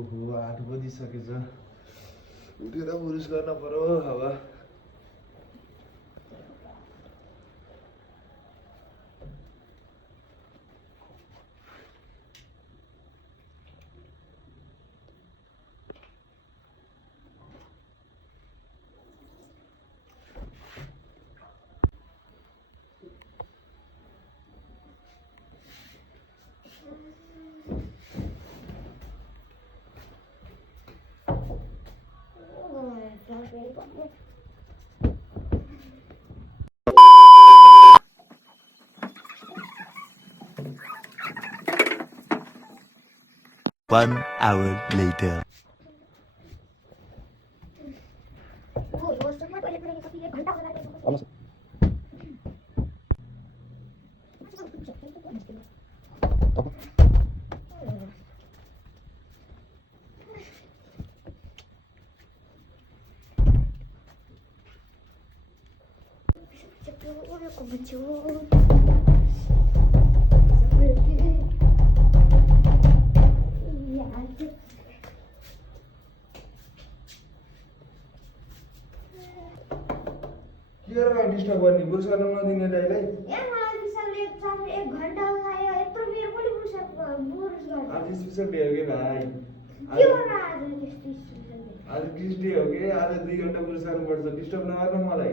ओहो 8 बजिसकेछ उठेर पुरुष गर्न पर्यो अब One hour later. के गरेर भाइ डिस्टर्ब गर्ने पुरुष गर्न नदिने दाइलाई आज स्पेसल डे हो कि भाइ आज किस डे हो कि आज 2 घण्टा पुरुष गर्नुपर्छ डिस्टर्ब नगर्नु मलाई